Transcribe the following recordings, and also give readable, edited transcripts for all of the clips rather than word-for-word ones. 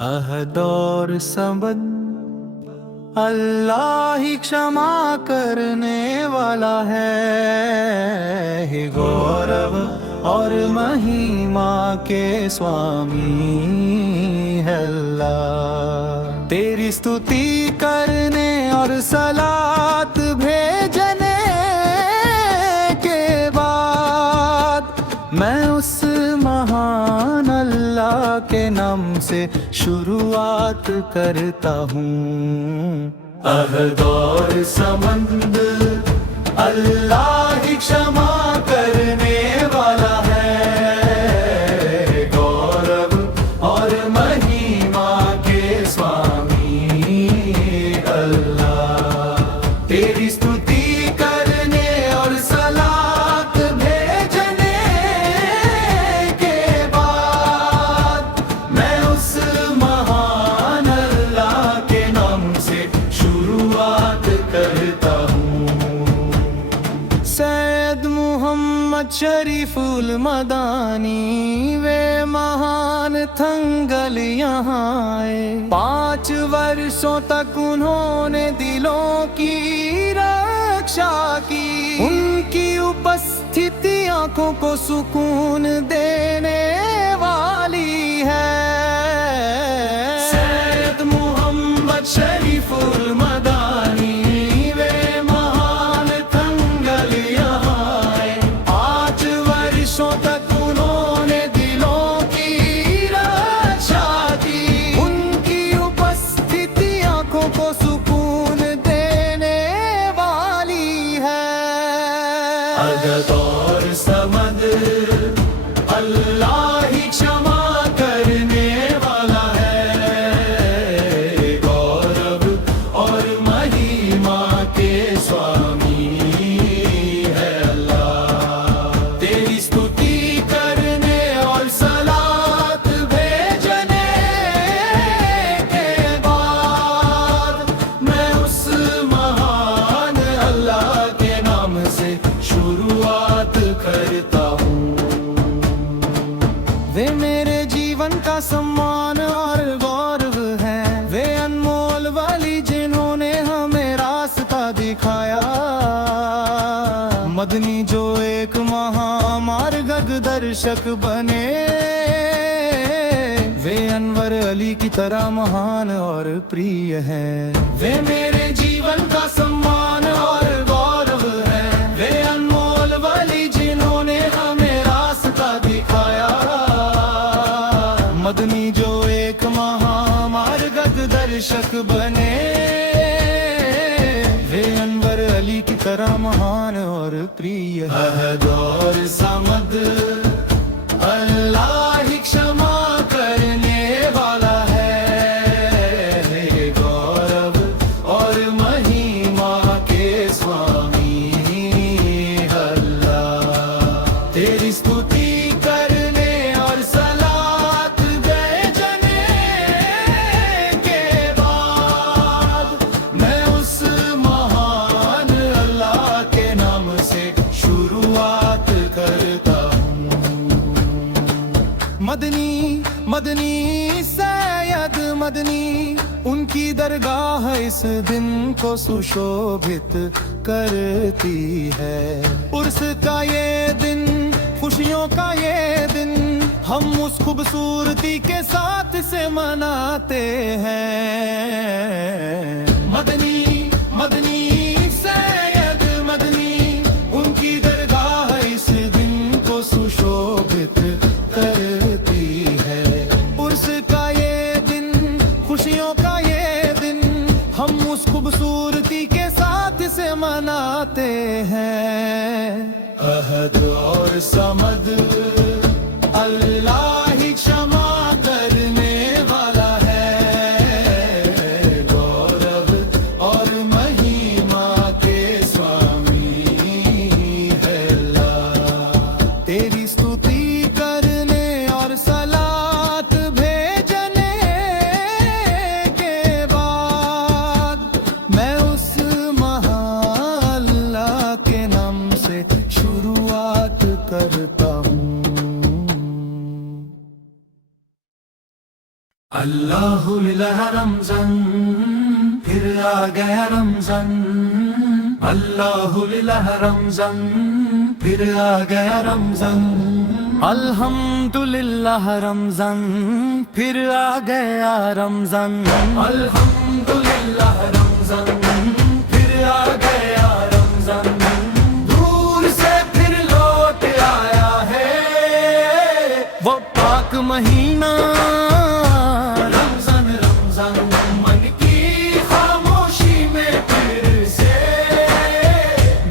अहद और समद अल्लाह ही क्षमा करने वाला है गौरव और महिमा के स्वामी है अल्लाह। तेरी स्तुति करने और सलात भेजने के बाद मैं उस महान अल्लाह के नाम से शुरुआत करता हूँ। अहद और समद अल्लाह ही क्षमा करने वाला है गौरव और महिमा के स्वामी अल्लाह। तेरी स्तुति करने और सलात भेजने के बाद मैं उस महान अल्लाह के नाम से शुरुआत करता हूँ। सैयद मोहम्मद शरीफुल मदानी वे महान थंगल यहाँ आए। 5 वर्षों तक उन्होंने दिलों की रक्षा की। उनकी उपस्थिति आंखों को सुकून देने वाली है। सैयद मोहम्मद शरीफुल मदानी वे महान थंगल यहाँ आए। 5 वर्षों तक उन्होंने दिलों की रक्षा की। उनकी उपस्थिति आंखों को सुकून देने वाली है। अहद और समद अल्लाह ही क्षमा करने वाला है गौरव और महिमा के स्वामी है अल्लाह। तेरी स्तुति करने और सलात भेजने के बाद मैं उस महान अल्लाह के नाम से शुरुआत करता हूँ। वे मेरे जीवन का सम्मान और गौरव है। वे अनमोल वाली जिन्होंने हमें रास्ता दिखाया। मदनी जो एक महामार्गदर्शक बने। वे अनवर अली की तरह महान और प्रिय हैं। वे मेरे जीवन का सम्मान और गौरव है। वे अनमोल वाली जिन्होंने हमें रास्ता दिखाया। मदनी जो एक महामार्गदर्शक बने। वे अनवर अली की तरह महान और प्रिय। अहद और समद अल्लाह ही क्षमा करने वाला है गौरव और महिमा के स्वामी अल्लाह। तेरी स्तुति करने और सलात भेजने के बाद मैं उस महान अल्लाह के नाम से शुरुआत करता हूँ। मदनी मदनी सैयद मदनी उनकी दरगाह इस दिन को सुशोभित करती है। उर्स का ये दिन, खुशियों का ये दिन हम उस खूबसूरती के साथ से मनाते हैं। मदनी मदनी सैयद मदनी उनकी दरगाह इस दिन को सुशोभित करती है। उर्स का ये दिन, खुशियों का ये दिन हम उस खूबसूरती के साथ से मनाते हैं। अहद और समद अल्लाह ही क्षमा करने वाला है गौरव और महिमा के स्वामी है अल्लाह। तेरी स्तुति करने और सलात भेजने के बाद मैं उस महान अल्लाह के नाम से शुरुआत करता हूँ। अल्लाहु इलाह रमज़ान, फिर आ गया रमज़ान। अल्लाहु इलाह रमज़ान, फिर आ गया रमज़ान। अल्हम्दुलिल्लाह रमज़ान, फिर आ गया रमज़ान। अल्हम्दुलिल्लाह रमज़ान, फिर आ गया रमज़ान। दूर से फिर लौट आया है वो पाक महीना। रमज़ान रमज़ान मन की खामोशी में फिर से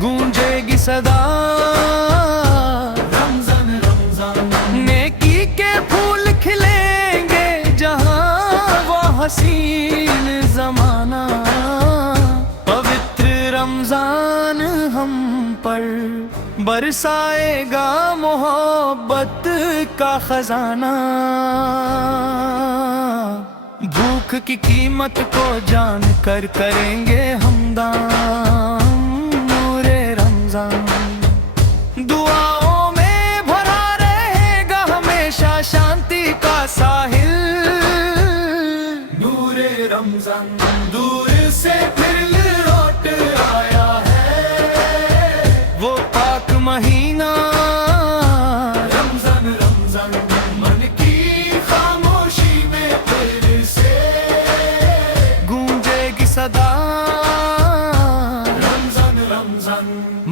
गूंजेगी सदा। रमज़ान रमज़ान नेकी के फूल खिलेंगे जहाँ वो हसीन ज़माना। पवित्र रमज़ान हम पर बरसाएगा मोहब्बत का खजाना। भूख की कीमत को जान कर करेंगे हम दान। नूरे रमज़ान दुआओं में भरा रहेगा हमेशा शांति का साहिल। नूरे रमज़ान दूर से फिर लौट आया है वो पाक महीना। रमज़ान रमज़ान मन की खामोशी में फिर से गूंजेगी सदा। रमज़ान रमज़ान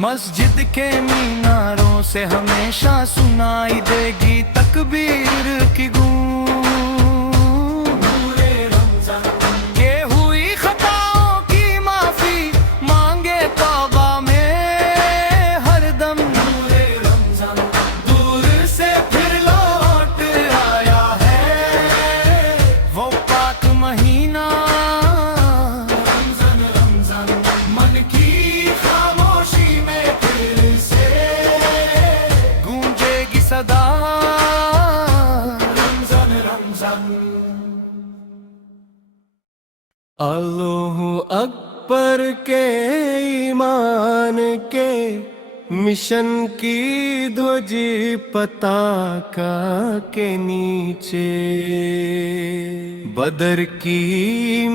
मस्जिद के मीनारों से हमेशा सुनाई देगी तकबीर की गूंज। नूरे रमज़ान के हुई खताओं की माफी मांगे तौबा में हरदम। नूरे रमज़ान दूर से फिर लौट आया है वो पाक महीना। रमज़ान रमज़ान मन की खामोशी में फिर से गूंजेगी सदा। रमज़ान रमज़ान अल्लाहु अकबर के ईमान के मिशन की ध्वजी पताका के नीचे। बदर की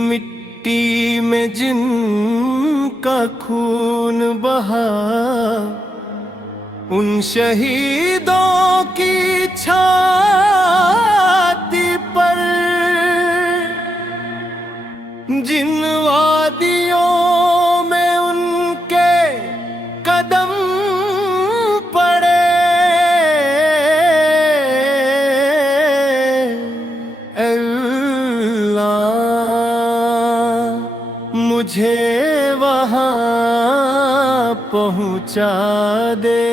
मिट्टी में जिनका खून बहा उन शहीदों की छाती पर जिन वादियों में उनके कदम पड़े। अल्लाह मुझे वहाँ पहुँचा दे।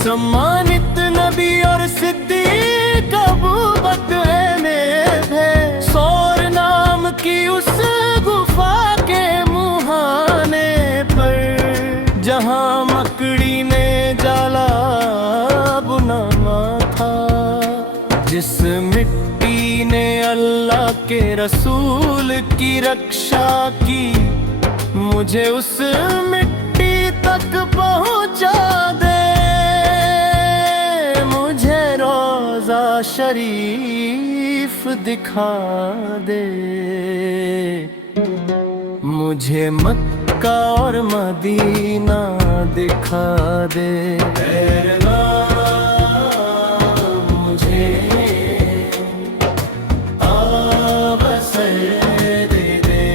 सम्मानित नबी और सिद्दीक अबू बकर में थे सौर नाम की उस गुफा के मुहाने पर जहां मकड़ी ने जाला बुना था। जिस मिट्टी ने अल्लाह के रसूल की रक्षा की मुझे उस मिट्टी तक पहुंचा दे। रोज़ा शरीफ दिखा दे मुझे मक्का और मदीना दिखा दे। मुझे अवसर दे दे।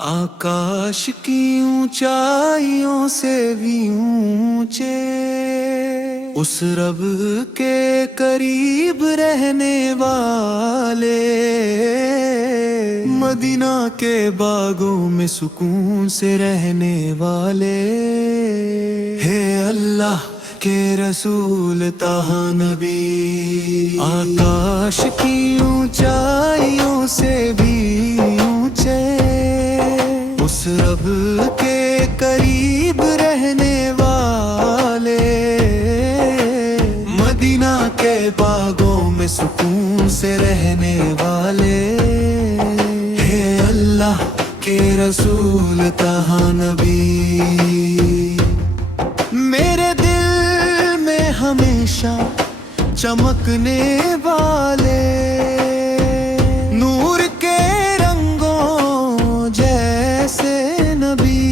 आकाश की ऊंचाइयों से भी ऊंचे उस रब के करीब रहने वाले। मदीना के बागों में सुकून से रहने वाले। हे अल्लाह के रसूल ताहा नबी। आकाश की ऊंचाइयों से भी ऊंचे उस रब के करीब रहने वाले, मदीना के बागों में सुकून से रहने वाले, हे अल्लाह के रसूल तहा नबी, मेरे दिल में हमेशा चमकने वाले, नूर के रंगों जैसे नबी,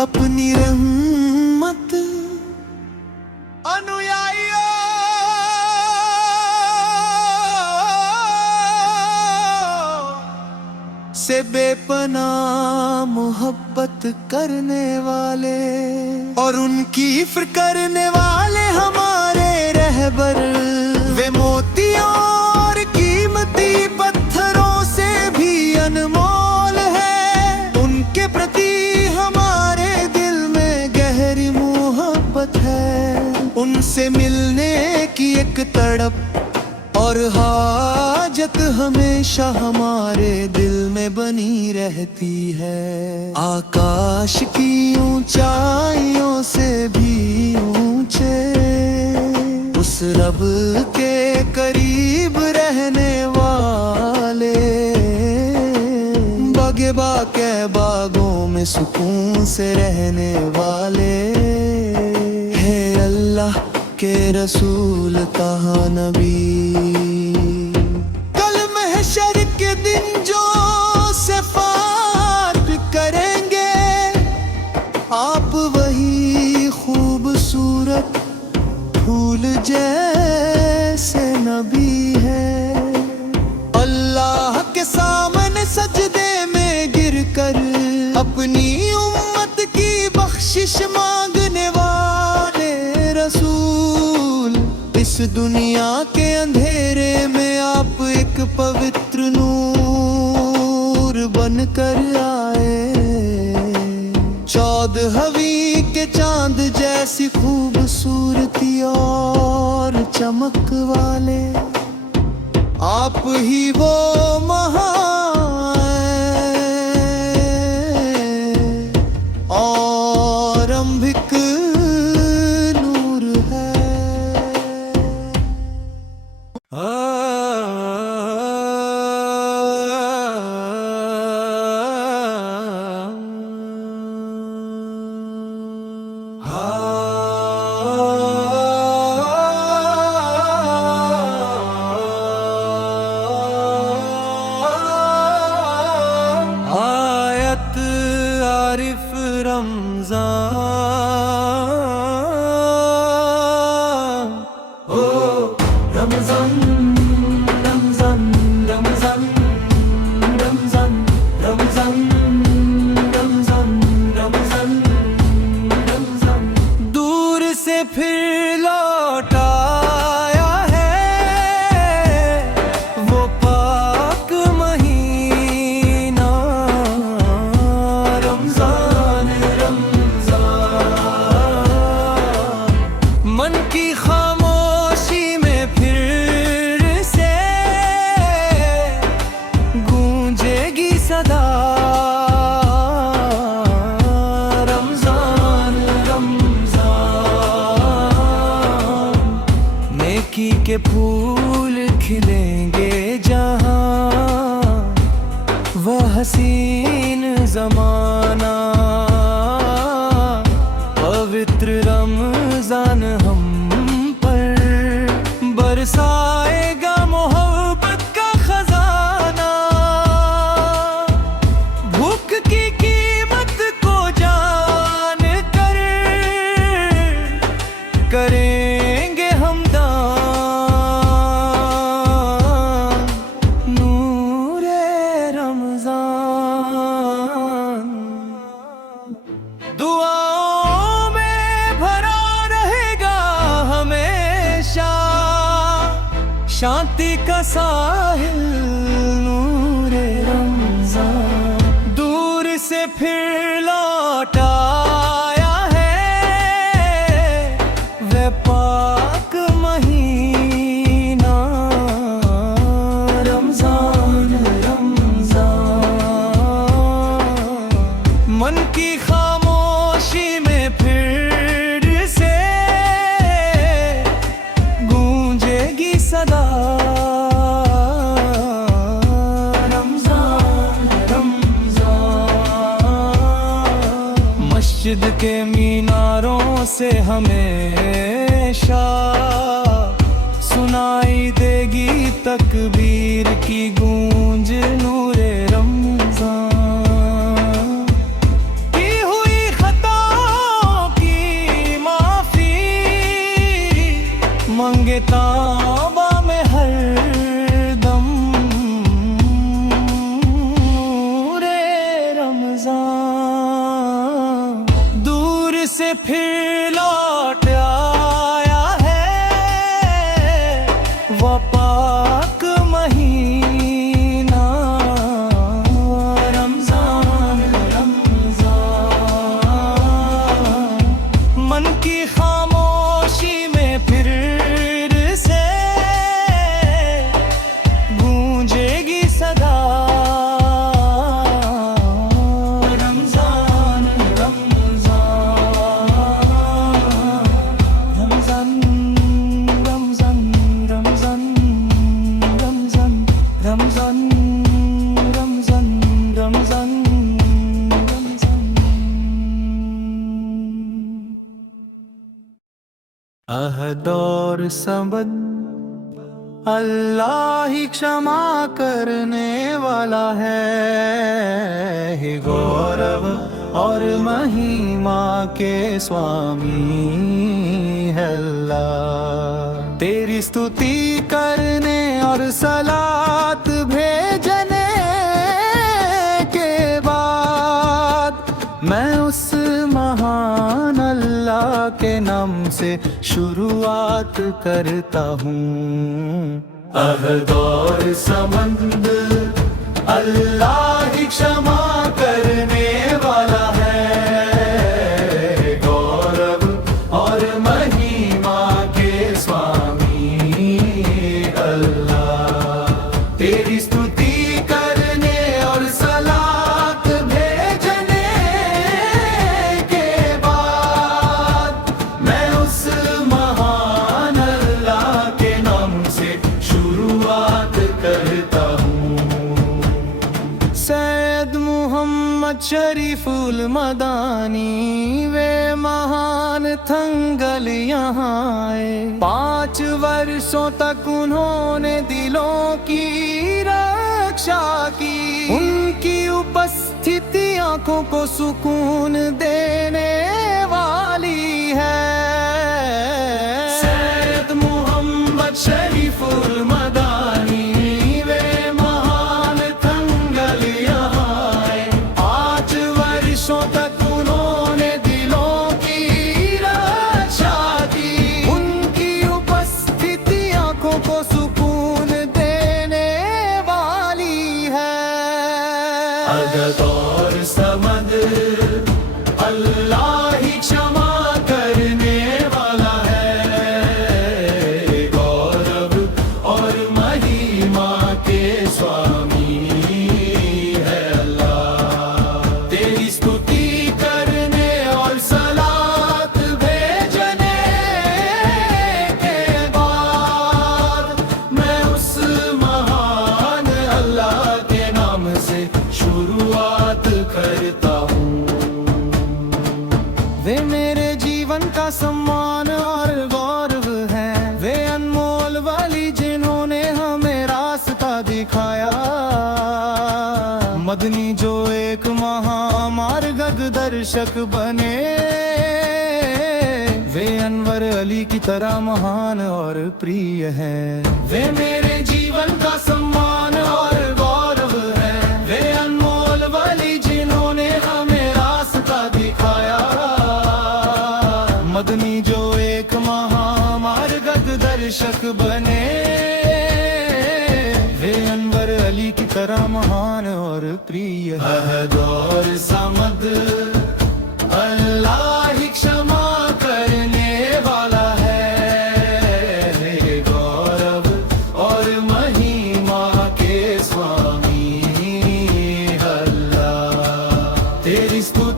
अपनी रहमत अनुयायियों से बेपनाह मोहब्बत करने वाले, और उनकी फिक्र करने वाले हमारे रहबर, वे मोतियों और कीमती पत्थरों से भी अनमोल है, उनके प्रति हमारे दिल में गहरी मोहब्बत है, उनसे मिलने की एक तड़प और हाजत हमेशा हमारे दिल में बनी रहती है। आकाश की ऊंचाइयों से भी ऊंचे उस रब के करीब रहने वाले, बगेबा के बागों में सुकून से रहने वाले, हे अल्लाह के रसूल तहा नबी। कल महशर के दिन जो शफाअत करेंगे, आप वही खूबसूरत फूल जैसे नबी है, अल्लाह के सामने सजदे में गिरकर अपनी उम्मत की बख्शिश मांगने वाले रसूल, इस दुनिया के अंधेरे में आप एक पवित्र नूर बनकर आए, 14वीं के चांद जैसी खूबसूरती और चमक वाले, आप ही वो महान और अंबिक नूर है। आयत आरिफ रमजान, ओ रमजान रमजान रमजान रमजान रमजान रमजान रमजान रमजान, दूर से फिर लौट आया है वो पाक महीना, रमजान रमजान, मन की खामोशी में फिर से गूंजेगी सदा, रमजान रमजान, नेकी के फूल खिलेंगे जहां, वह हसीन जमाना, पवित्र रमजान हम पर बरसाएगा मोहब्बत का खजाना, भूख की कीमत को जान कर करेंगे हम दान, नूरे रमजान, दुआओं में भरा रहेगा हमेशा शांति का साहिल, नूरे रमजान, दूर से फिर लौट आया है वह पाक महीना, रमजान रमजान, मन की खामोशी में फिर से गूंजेगी सदा। रमजान रमजान मस्जिद के मीनारों से हमेशा सुनाई देगी तकबीर की गूंज। नूरे रमजान की हुई खताओं की माफी मांगे तौबा में हर दम। नूरे रमजान दूर से फिर लौट आया है वो पाक महीना। रमजान रमजान मन की खामोशी में फिर से गूंजेगी सदा। रमजान रमजान रमजान रमजान रमजान रमजान रमजान रमजान रमजान। अहद और सबद अल्लाह ही क्षमा करने वाला है। हे गौरव और महिमा के स्वामी है अल्लाह। तेरी स्तुति करने और सलात भेजने के बाद मैं उस महान अल्लाह के नाम से शुरुआत करता हूँ। अहद और समद अल्लाह ही क्षमा करने वाला है। गौरव और महिमा के स्वामी अल्लाह। तेरी स्तुति करने और सलात भेजने के बाद मैं उस महान अल्लाह के नाम से शुरुआत करता हूँ। सैयद मोहम्मद शरीफुल मदानी वे महान थंगल यहाँ आए। 5 वर्षों तक उन्होंने दिलों की रक्षा की। उनकी उपस्थिति आंखों को सुकून देने वाली है। सैयद मोहम्मद शरीफुल मदानी वे महान थंगल यहाँ आए। 5 वर्षों तक उन्होंने दिलों की रक्षा की। उनकी उपस्थिति आंखों को सुकून देने वाली है। अहद और समद अल्लाह ही क्षमा करने वाला है। गौरव और महिमा के स्वामी है अल्लाह। तेरी स्तुति करने और सलात भेजने के बाद मैं उस महान अल्लाह के नाम से शुरुआत करता हूँ। वे मेरे जीवन का सम्मान और गौरव है। वे अनमोल वाली जिन्होंने हमें रास्ता दिखाया। मदनी जो एक महामार्गदर्शक बने। वे अनवर अली की तरह महान और प्रिय हैं। वे मेरे जीवन का सम्मान और गौरव है। वे अनमोल वाली जिन्होंने हमें रास्ता दिखाया। मदनी जो एक महामार्गदर्शक बने। वे अनवर अली की तरह महान और प्रिय है। अहद और समद अल्लाह ही क्षमा करने वाला है। गौरव और महिमा के स्वामी अल्लाह। तेरी स्तुति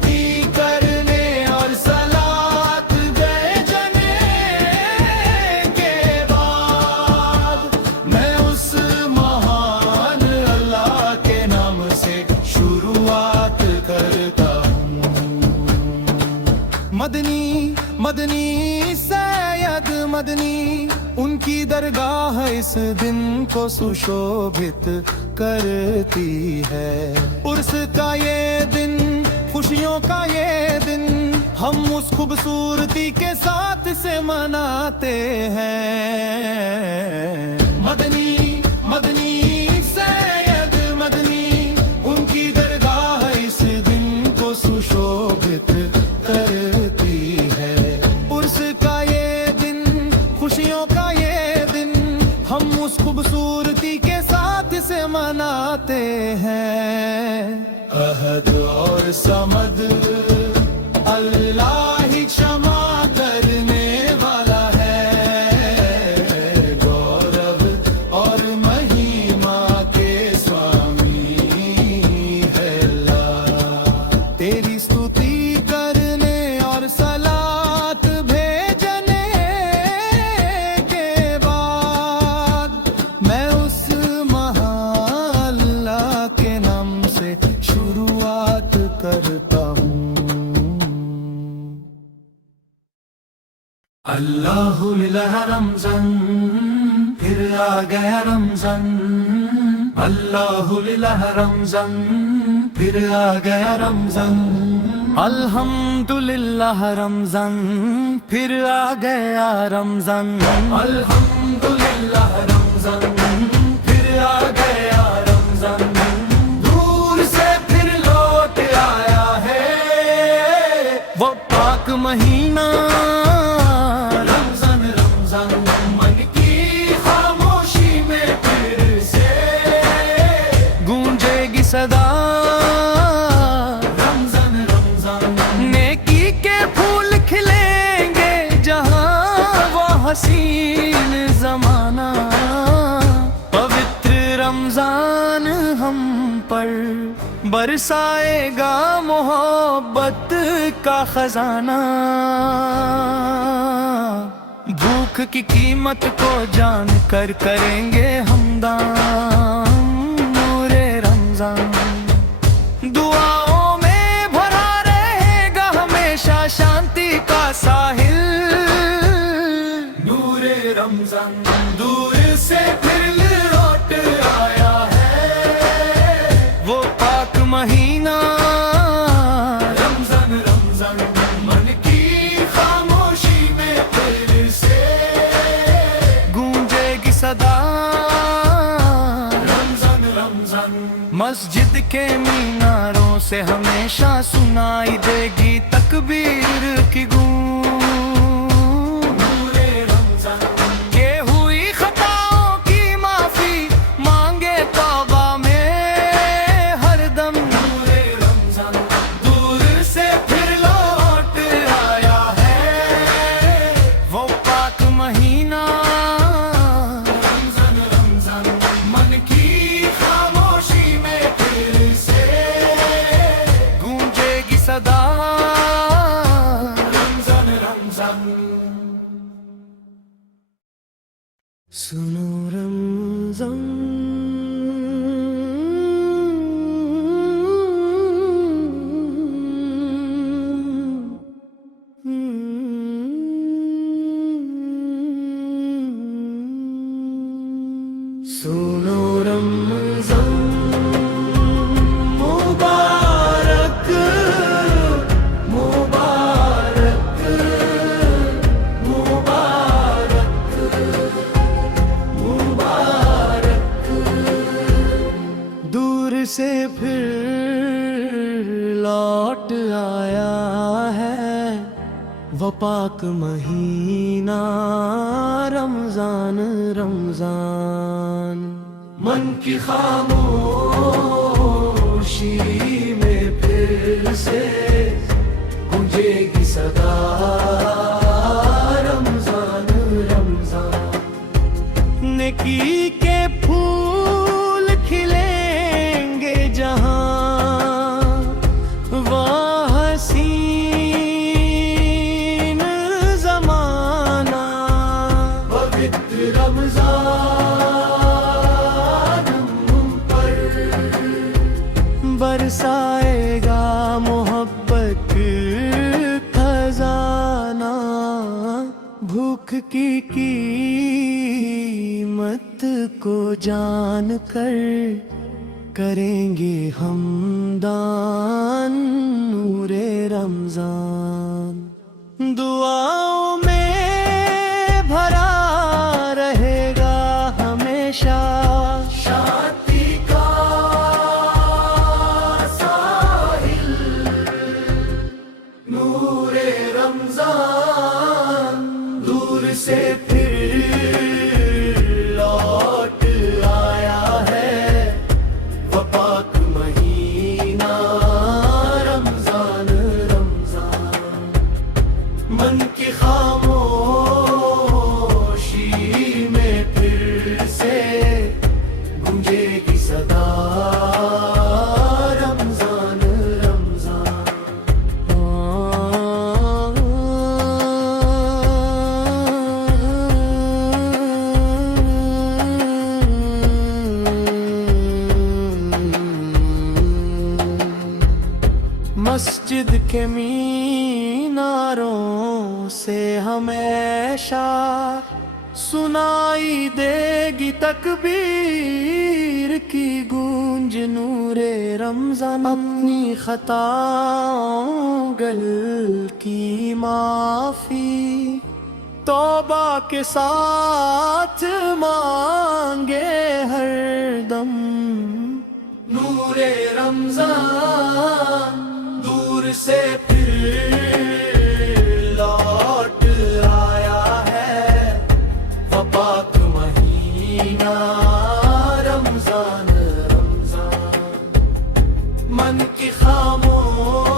मदनी सैयद मदनी, उनकी दरगाह इस दिन को सुशोभित करती है। उर्स का ये दिन, खुशियों का ये दिन, हम उस खूबसूरती के साथ से मनाते हैं। मदनी मदनी सैयद मदनी, उनकी दरगाह इस दिन को सुशोभित करती है। उर्स का ये दिन, खुशियों का ये दिन, हम उस खूबसूरती के साथ से मनाते हैं। अहद और समद अल्लाह ही क्षमा करने वाला है, गौरव और महिमा के स्वामी है अल्लाह। तेरी स्तुति करने और सलात भेजने के बाद मैं उस महान अल्लाह के नाम से शुरुआत करता हूँ। अल्लाह मिला रमजान, फिर आ गया रमजान। अल्लाह मिला रमजान, फिर आ गया रमजान। अल्हम्दुलिल्लाह रमजान, फिर आ गया रमजान। अल्हम्दुलिल्लाह रमजान, फिर आ गया रमजान। दूर से फिर लौट आया है वो पाक महीना। रमजान रमजान, मन की खामोशी में फिर से गूंजेगी सदा। रमजान रमजान, नेकी के फूल खिलेंगे जहां वो हसीन जमाना। पवित्र रमजान हम पर बरसाएगा मोहब्बत का खजाना। भूख की कीमत को जान कर करेंगे हम दान। नूरे रमजान दुआओं में भरा रहेगा हमेशा शांति का साहिल। नूरे रमजान दूर से फिर लौट आया है वो पाक महीना। रमजान रमजान, मन की खामोशी में फिर से गूंजेगी सदा। रमजान रमजान, मस्जिद के मीनारों से हमेशा सुनाई देगी तकबीर की गूंज। नूरे रमजान के हुई खताओं की माफी मांगे तौबा में हरदम। नूरे रमजान दूर से फिर लौट आया है वो पाक महीना। रमजान रमजान, मन की खामोशी में फिर से गूंजेगी सदा। रमजान रमजान, सुनो रमजान। सुनो रमजान मुबारक मुबारक मुबारक मुबारक। दूर से फिर लौट आया है वो पाक महीना। रमजान रमजान, मन की खामोशी में फिर से गूंजेगी सदा। रमजान रमजान, नेकी के फूल खिलेंगे जहां वह हसीन जमाना। पवित्र रमजान हम पर बरसाएगा मोहब्बत खजाना। दुख की कीमत को जान कर करेंगे हम दान नूरे रमजान। दुआओं में भरा रहेगा हमेशा शांति का साहिल नूरे रमजान। दूर से फिर लौट आया है वो पाक महीना रमजान रमजान। मन की खामोशी में फिर से गूंजेगी सदा रमजान रमजान। मस्जिद के मीनारों से हमेशा सुनाई देगी तकबीर की गूंज नूरे रमजान। अपनी खताओं गलती माफी तौबा के साथ मांगे हर दम नूरे रमजान। दूर से फिर लौट आया है वो पाक महीना रमजान रमजान। मन की खामोशी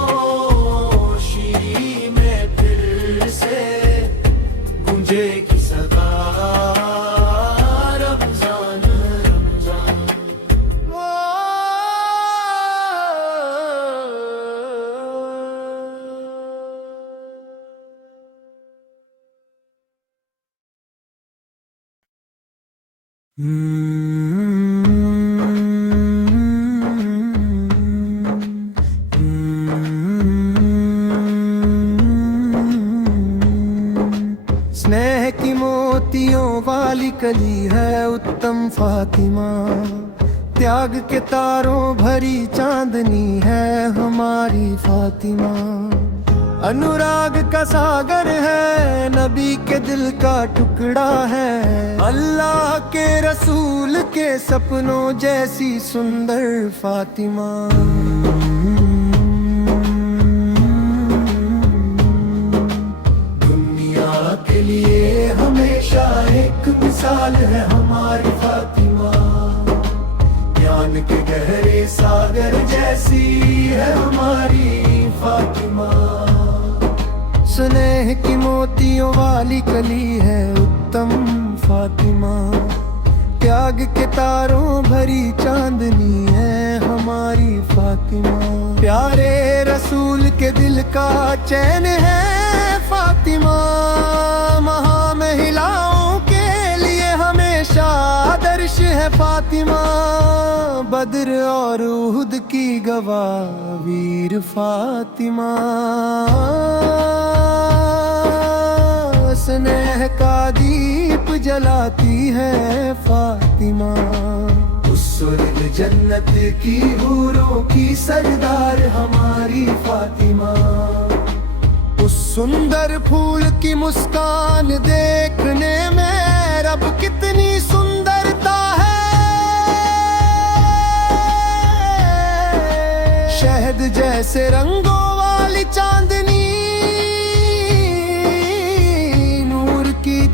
में फिर से गूंजेगी सदा रमजान रमजान। स्नेह की मोतियों वाली कली है उत्तम फातिमा। त्याग के तारों भरी चांदनी है हमारी फातिमा। अनुराग का सागर है नबी के दिल का टुकड़ा है। अल्लाह के रसूल के सपनों जैसी सुंदर फातिमा। दुनिया के लिए हमेशा एक मिसाल है हमारी फातिमा। ज्ञान के गहरे सागर जैसी है हमारी फातिमा। स्नेह की मोतियों वाली कली है उत्तम फातिमा। त्याग के तारों भरी चांदनी है हमारी फातिमा। प्यारे रसूल के दिल का चैन है फातिमा। महा महिलाओं के लिए हमेशा आदर्श है फातिमा। बद्र और उहुद की गवाह वीर फातिमा। स्नेह का दीप जलाती है फातिमा। उस सुर्ग जन्नत की हूरों की सरदार हमारी फातिमा। उस सुंदर फूल की मुस्कान देखने में रब कितनी सुंदरता है। शहद जैसे रंगों वाली चांदनी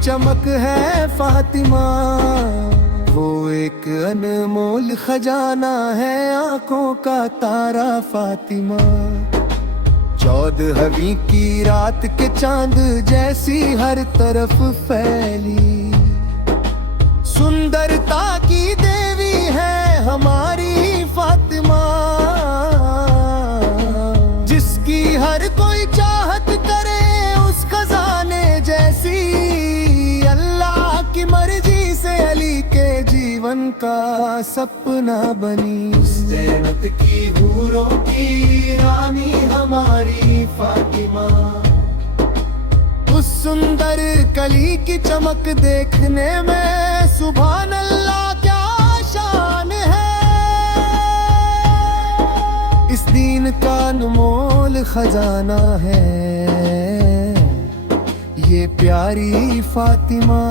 चमक है फातिमा। वो एक अनमोल खजाना है आंखों का तारा फातिमा। 14वीं की रात के चांद जैसी हर तरफ फैली सुंदरता की देवी है हमारी फातिमा। जिसकी हर कोई चाहत करे उस खजाने जैसी की मर्जी से अली के जीवन का सपना बनी। उस जन्नत की हूरों की रानी हमारी फातिमा। उस सुंदर अली की चमक देखने में सुभान अल्लाह क्या शान है। इस दीन का अनमोल खजाना है ये प्यारी फातिमा।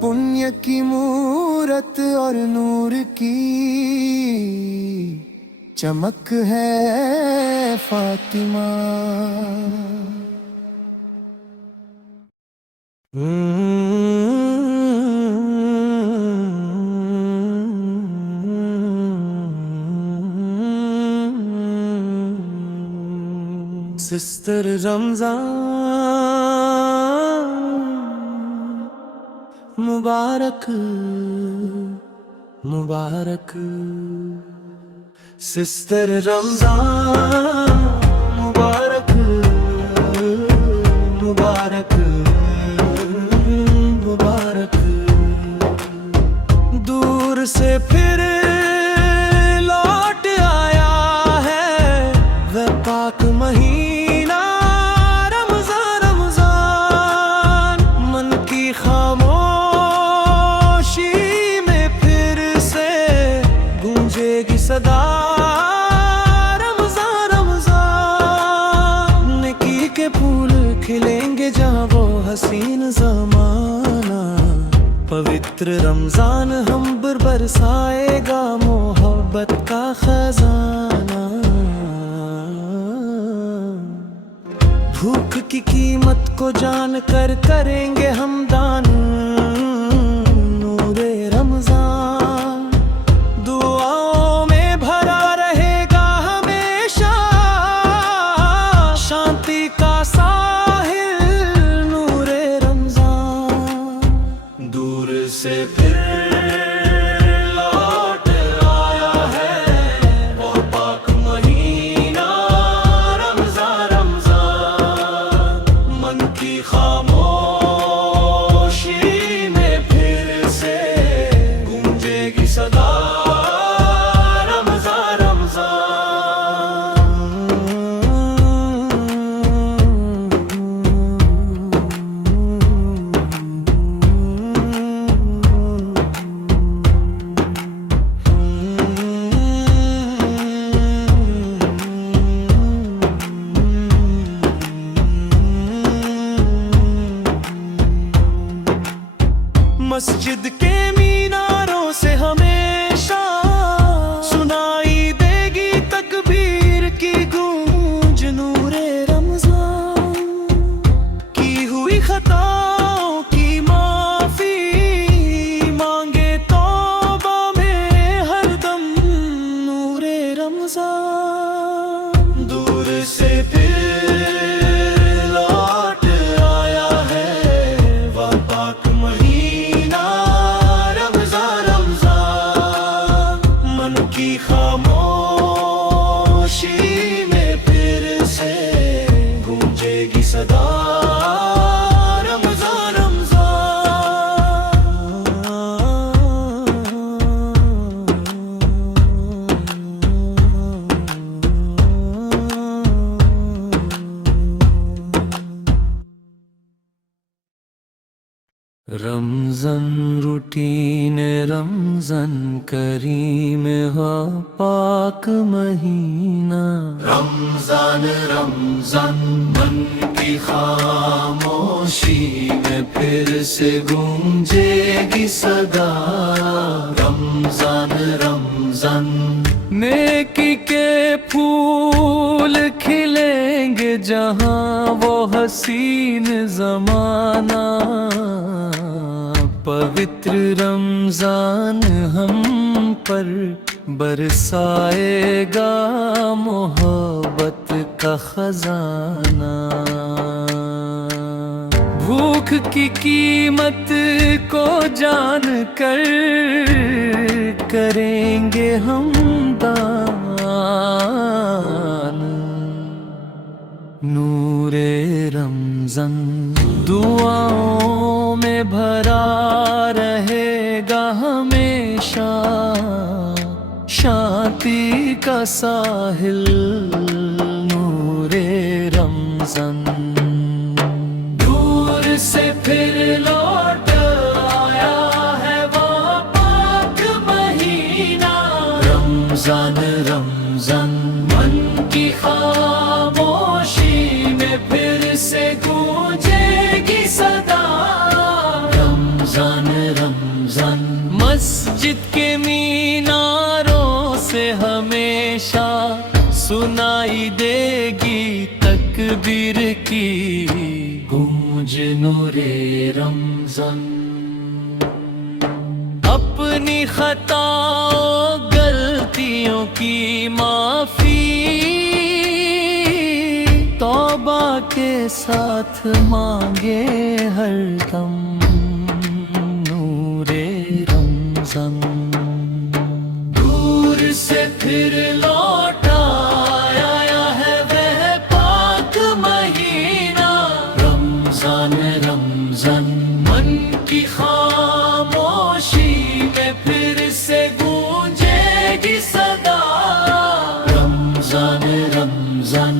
पुण्य की मूरत और नूर की चमक है फातिमा। सिस्टर रमजान मुबारक मुबारक। सिस्टर रमजान मुबारक मुबारक मुबारक। दूर से फिर लौट आया है वह पाक महीना रमजान रमजान। मन की खामोशी में फिर से गूंजेगी सदा रमजान रमजान। नेकी के फूल खिलेंगे जहाँ वो हसीन ज़माना। पवित्र रमजान हम पर बरसाएगा मोहब्बत का खजाना। भूख की कीमत को जान कर करेंगे हम दान नूरे रमजान। दुआओं में भरा रहेगा हमेशा शांति का साहिल नूरे रमजान। दूर से फिर लौट आया है वो पाक महीना रमजान रमजान। मन की खामोशी में फिर से गूंजेगी सदा रमजान मस्जिद के मीनारों से हमेशा सुनाई देगी तकबीर की गूंज नूरे रमजान। की हुई खताओं की माफी मांगे तौबा में हरदम नूरे रमजान। दूर से फिर लौट आया है वह पाक महीना रमजान रमजान। मन की खामोशी में फिर से गूंजेगी सदा रमजान रमजान रूटीन रमजान करीम हो पाक महीना। रमजान रमजान मन की खामोशी में फिर से गूंजेगी सदा रमजान रमजान। नेकी के फूल खिलेंगे जहाँ वो हसीन ज़माना। पवित्र रमजान हम पर बरसाएगा मोहब्बत का खजाना। भूख की कीमत को जान कर करेंगे हम दान नूरे रमजान। दुआओं में भरा रहेगा हमेशा शांति का साहिल नूरे रमजान। रमज़ान। दूर से फिर लौट आया है वो पाक महीना, रमज़ान रमज़ान। मन की खामोशी में फिर से गूंजेगी सदा, रमज़ान रमज़ान। मस्जिद के मीनारों से हमेशा सुनाई देगी तकबीर की गूंज, नूरे रमज़ान। अपनी खताओं गलतियों की माफी तौबा के साथ मांगे हरदम, नूरे रमज़ान। दूर से फिर लौट आया है वह पाक महीना, रमज़ान रमज़ान। मन की खामोशी में फिर से गूंजेगी सदा, रमज़ान रमज़ान।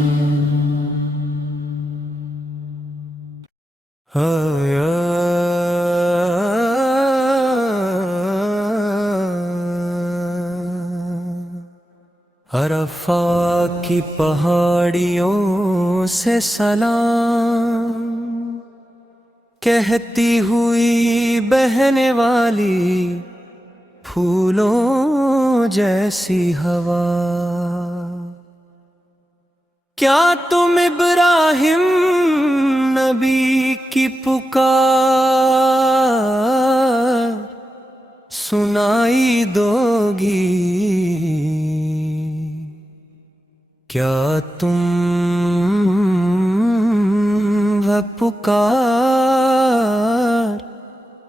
अरफा की पहाड़ियों से सलाम कहती हुई बहने वाली फूलों जैसी हवा, क्या तुम इब्राहिम नबी की पुकार सुनाई दोगी? क्या तुम वह पुकार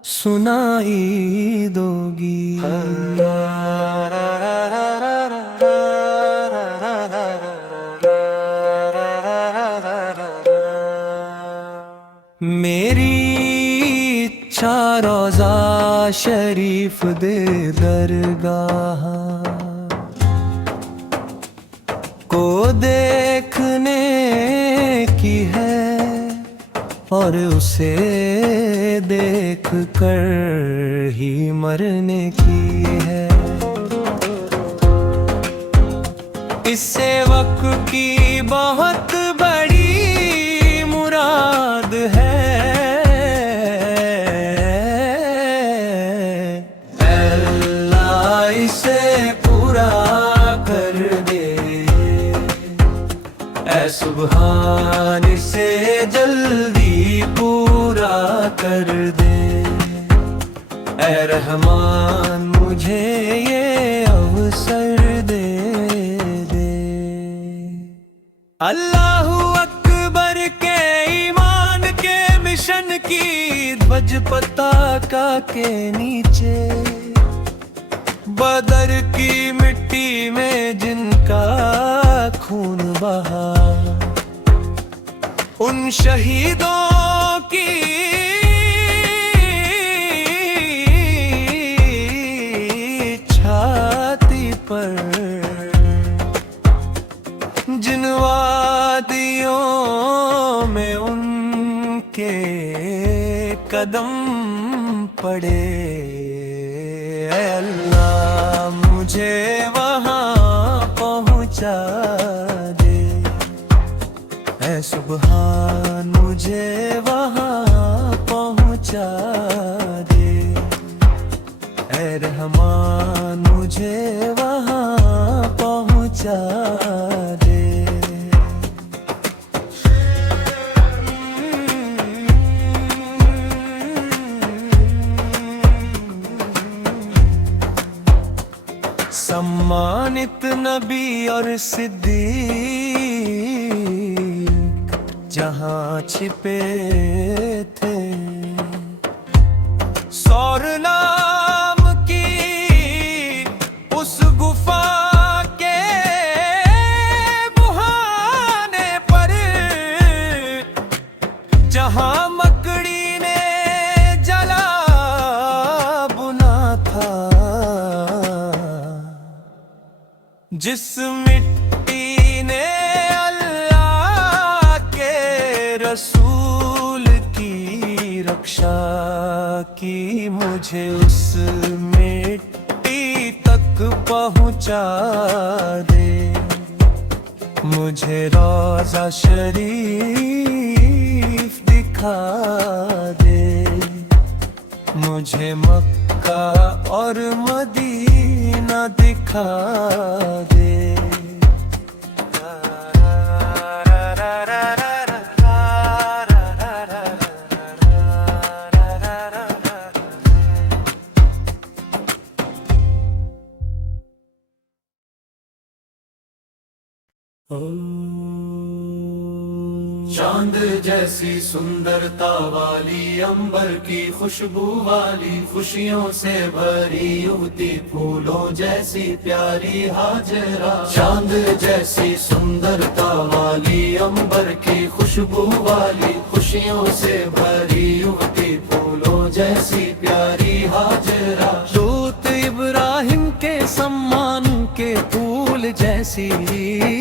सुनाई दोगी? मेरी इच्छा रोज़ा शरीफ दे दरगाह को देखने की है, और उसे देख कर ही मरने की है। इससे वक्त की बहुत बड़ी मुराद है, अल्लाह इसे पूरा कर दे, ऐ सुभान इसे जल्दी पूरा कर दे, ऐ रहमान मुझे ये अवसर दे दे। अल्लाहू अकबर के ईमान के मिशन की ध्वज पताका के नीचे, बदर की मिट्टी में जिनका खून बहा, उन शहीदों की छाती पर, जिन वादियों में उनके कदम पड़े, ऐ अल्लाह मुझे वहाँ पहुँचा दे, ऐ सुभान मुझे वहाँ पहुँचा दे, ऐ रहमान मुझे वहाँ पहुँचा दे। सम्मानित नबी और सिद्दीक जहाँ छिपे थे, सौर नाम की उस गुफा के बुहाने पर, जहाँ मकड़ी ने जला बुना था, जिस मिट्टी ने अल्लाह के आशा की मुझे उस मिट्टी तक पहुंचा दे, मुझे रोज़ा शरीफ दिखा दे, मुझे मक्का और मदीना दिखा दे। चांद जैसी सुंदरता वाली, अंबर की खुशबू वाली, खुशियों से भरी युवती, फूलों जैसी प्यारी हाजरा। चांद जैसी सुंदरता वाली, अंबर की खुशबू वाली, खुशियों से भरी युवती, फूलों जैसी प्यारी हाजरा। दूत इब्राहिम के सम्मान के फूल जैसी,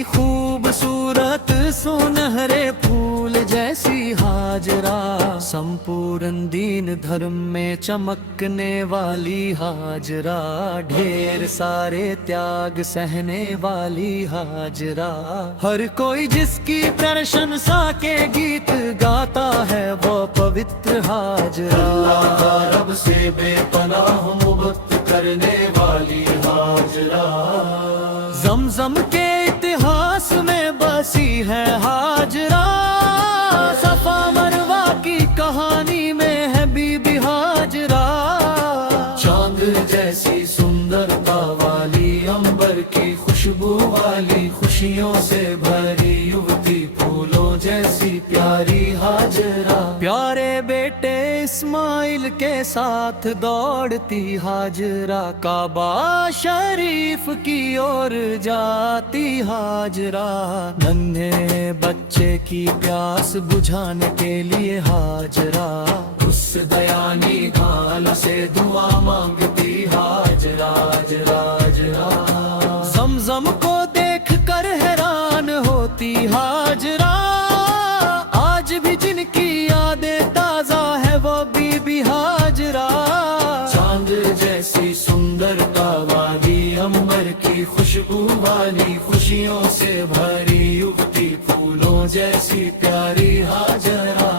खूबसूरत सुनहरे फूल जैसी हाजरा। संपूर्ण दीन धर्म में चमकने वाली हाजरा, ढेर सारे त्याग सहने वाली हाजरा। हर कोई जिसकी प्रशंसा के गीत गाता है वो पवित्र हाजरा। अल्लाह रब से बेपनाह मोहब्बत करने वाली हाजरा। ज़मज़म के इतिहास में बसी है हाजरा, सफा मरवा की कहानी में है बीबी हाजरा। चांद जैसी सुंदरता वाली, अंबर की खुशबू वाली, खुशियों से भरी युवती, फूलों जैसी प्यारी हाजरा। प्यारे बेटे इस्माइल के साथ दौड़ती हाजरा, काबा शरीफ की ओर जाती हाजरा। नन्हे बच्चे की प्यास बुझाने के लिए हाजरा, उस दयानी गाल से दुआ मांगती हाजरा। हाजरा ज़मज़म को देख कर हैरान होती हाजरा, आज भी जिनकी यादें ताज़ा है वो बीबी हाजरा। चांद जैसी सुंदरता वाली, अंबर की खुशबू वाली, खुशियों से भरी युवती, फूलों जैसी प्यारी हाजरा।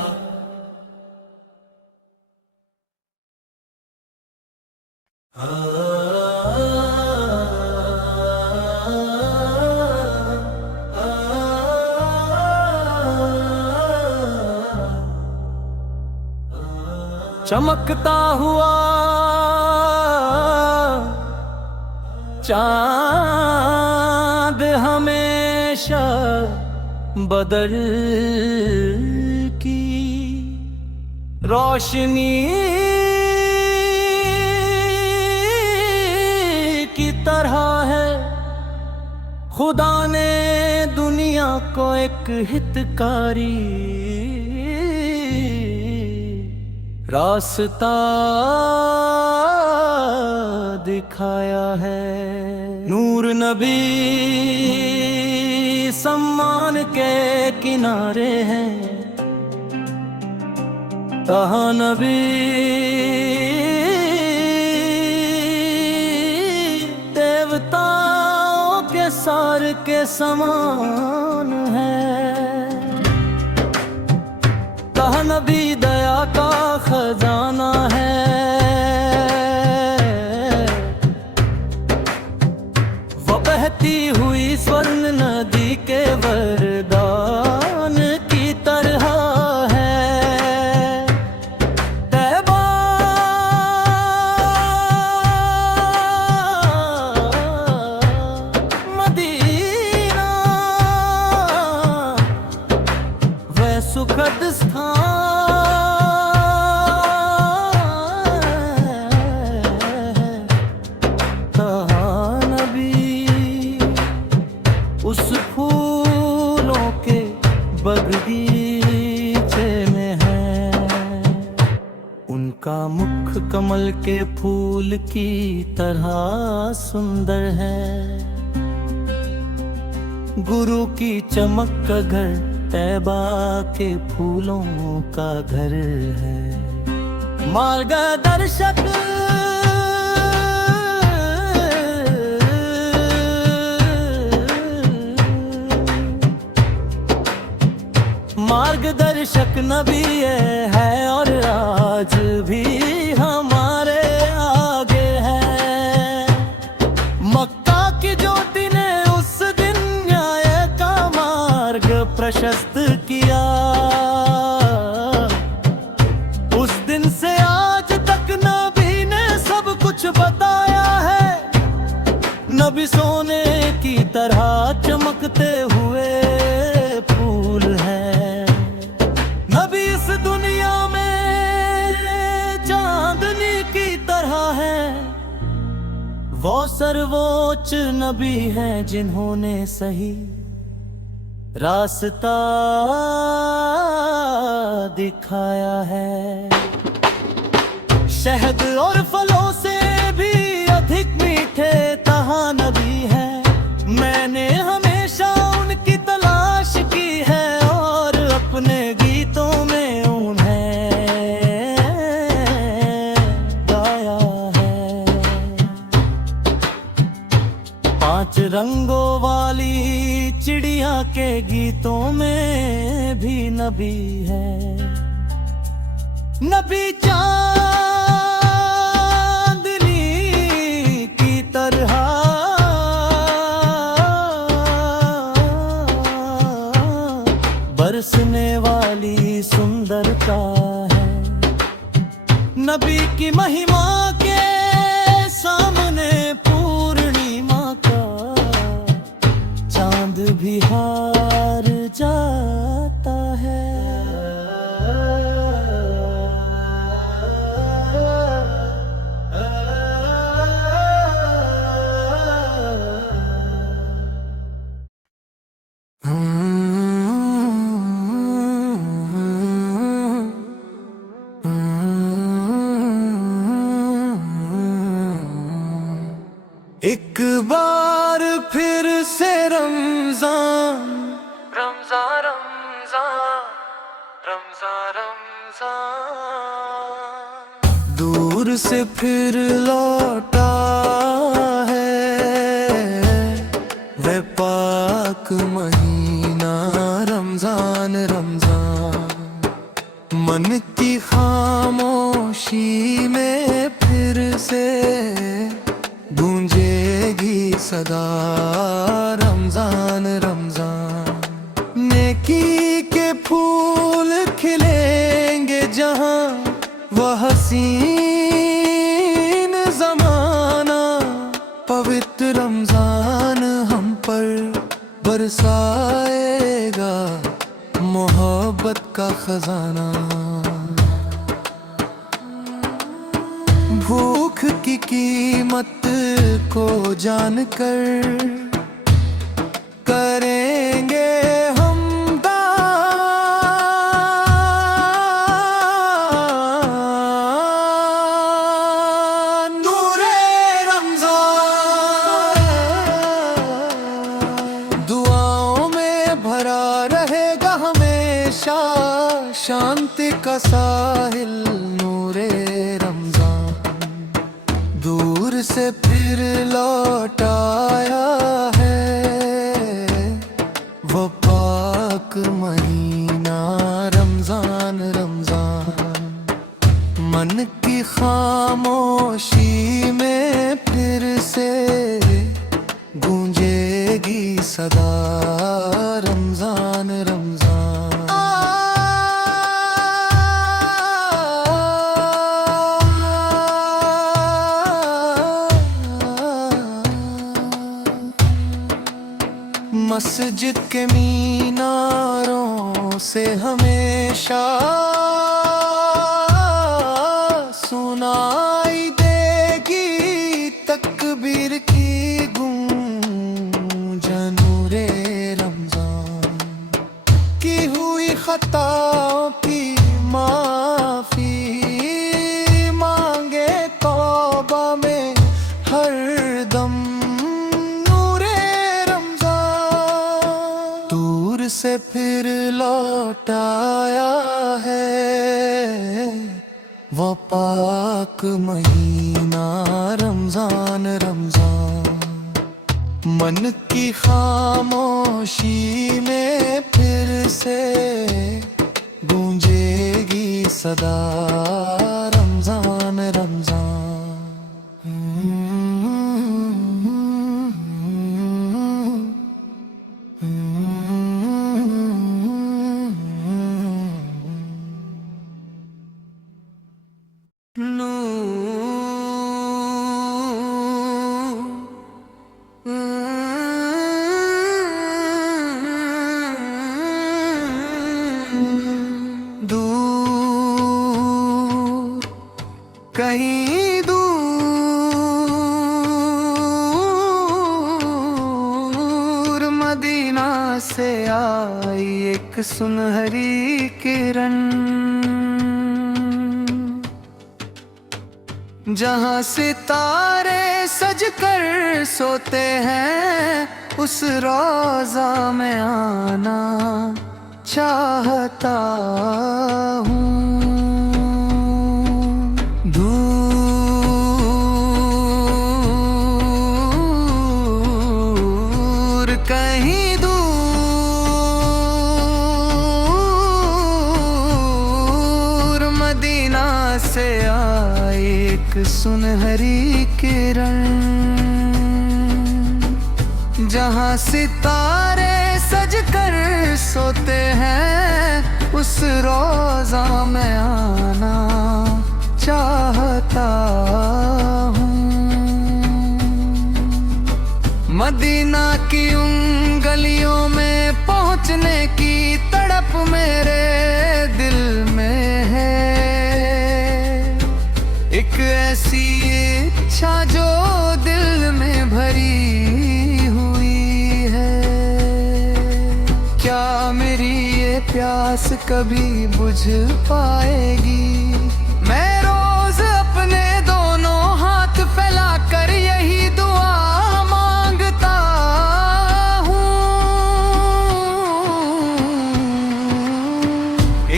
चमकता हुआ चाँद हमेशा बदर की रोशनी की तरह है। खुदा ने दुनिया को एक हितकारी रास्ता दिखाया है। नूर नबी सम्मान के किनारे हैं, तहा नबी देवताओं के सार के समान है। तहा नबी दया का खजाना है, वो बहती हुई स्वर्ण नदी के वरदान की तरह है। तैबा मदीना वह सुखद स्थान, उस फूलों के बगीचे में है। उनका मुख कमल के फूल की तरह सुंदर है। गुरु की चमक का घर तैबा के फूलों का घर है। मार्गदर्शक मार्गदर्शक नबी है और आज भी हमारे आगे है। मक्का की ज्योति ने उस दिन न्याय का मार्ग प्रशस्त किया। उस दिन से आज तक नबी ने सब कुछ बताया है। नबी सोने की तरह चमकते हुए फूल है। नबी इस दुनिया में चांदनी की तरह है। वो सर्वोच्च नबी हैं जिन्होंने सही रास्ता दिखाया है। शहद और फलों से भी अधिक मीठे तहा नबी है। मैंने हमेशा उनकी तलाश की है और अपने गीतों में उन्हें गाया है। 5 रंगों वाली चिड़िया के गीतों में भी नबी है। नबी चांदनी की तरह बरसने वाली सुंदरता है। नबी की महिमा के सामने पूर्णिमा का चांद भी हार जाता है। एक बार फिर से रमजान रमजान रमजान रमजान रमजान दूर से फिर लौटा है। वह पाक महीना रमजान रमजान। मन की खामोशी में फिर से गूंजेगी सदा रमजान रमजान। नेकी के फूल खिलेंगे जहां वह हसीन जमाना। पवित्र रमजान हम पर बरसाएगा मोहब्बत का खजाना। भूख की कीमत को जानकर करेंगे हम दान। नूरे रमजान दुआओं में भरा रहेगा हमेशा शांति का साहिल। नूरे रमजान दूर से फिर लौट आया है। वो पाक महीना रमजान रमजान। मन की खामोशी में फिर से गूंजेगी सदा रमजान रमजान। मस्जिद के मीनारों से हमेशा सुनाई देगी तकबीर की गूंज। नूरे रमजान की हुई खताओं की माफी मांगे तौबा में हर दम। से फिर लौट आया है वो पाक महीना रमजान रमजान, मन की खामोशी में फिर से गूंजेगी सदा रमजान रमजान। दूर कहीं दूर मदीना से आई एक सुनहरी किरण, जहाँ सितारे सज कर सोते हैं उस रोज़ा में आना चाहता हूँ। दूर कहीं दूर मदीना से आई एक सुनहरी किरण, जहाँ सितारे सज कर सोते हैं उस रोज़ा में आना चाहता हूँ। मदीना की उन गलियों में पहुँचने की तड़प मेरे दिल में है, एक ऐसी इच्छा जो दिल में भरी प्यास कभी बुझ पाएगी। मैं रोज अपने दोनों हाथ फैलाकर यही दुआ मांगता हूँ।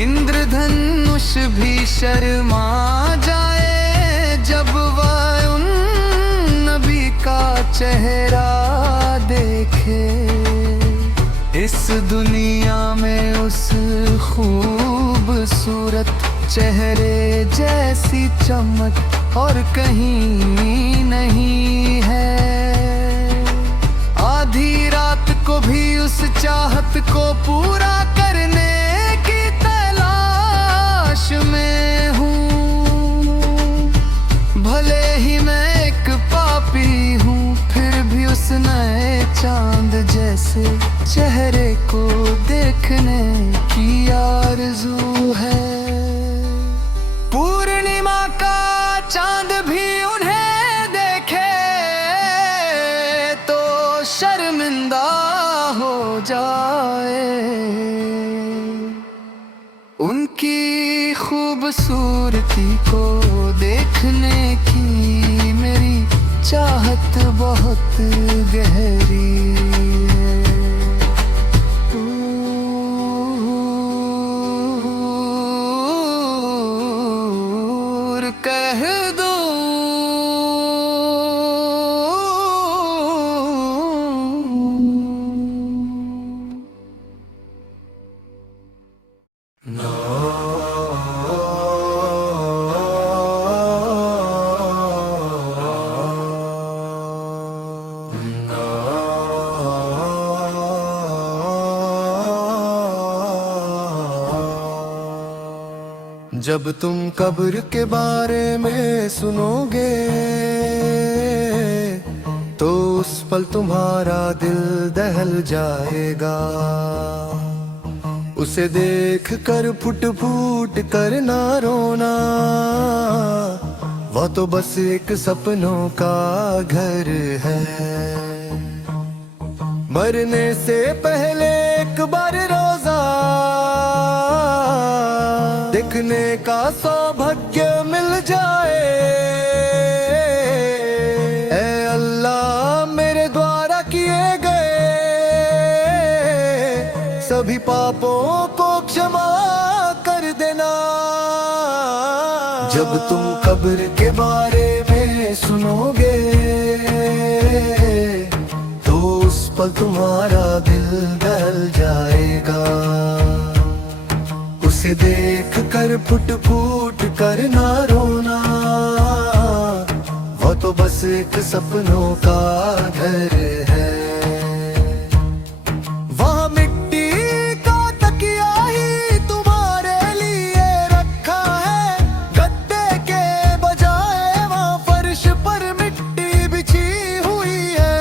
इंद्रधनुष भी शर्मा जाए जब वह उन नबी का चेहरा देखे, इस दुनिया में उस खूबसूरत चेहरे जैसी चमक और कहीं नहीं है। आधी रात को भी उस चाहत को पूरा करने की तलाश में हूँ। भले ही मैं एक पापी हूँ, फिर भी उस नए चांद जैसे चेहरे को देखने की आरज़ू है। पूर्णिमा का चांद भी उन्हें देखे तो शर्मिंदा हो जाए। उनकी खूबसूरती को देखने की मेरी चाहत बहुत गहरी कह दो। जब तुम कब्र के बारे में सुनोगे तो उस पल तुम्हारा दिल दहल जाएगा। उसे देख कर फुट फूट कर ना रोना, वो तो बस एक सपनों का घर है। मरने से पहले एक बार रोजा देखने का सौभाग्य मिल जाए। ऐ अल्लाह मेरे द्वारा किए गए सभी पापों को क्षमा कर देना। जब जब तुम कब्र के बारे में सुनोगे तो उस पल तुम्हारा दिल दहल जाएगा। उसे देख कर फुट फूट कर ना रोना, वो तो बस एक सपनों का घर है। वहाँ मिट्टी का तकिया ही तुम्हारे लिए रखा है, गद्दे के बजाय वहाँ फर्श पर मिट्टी बिछी हुई है।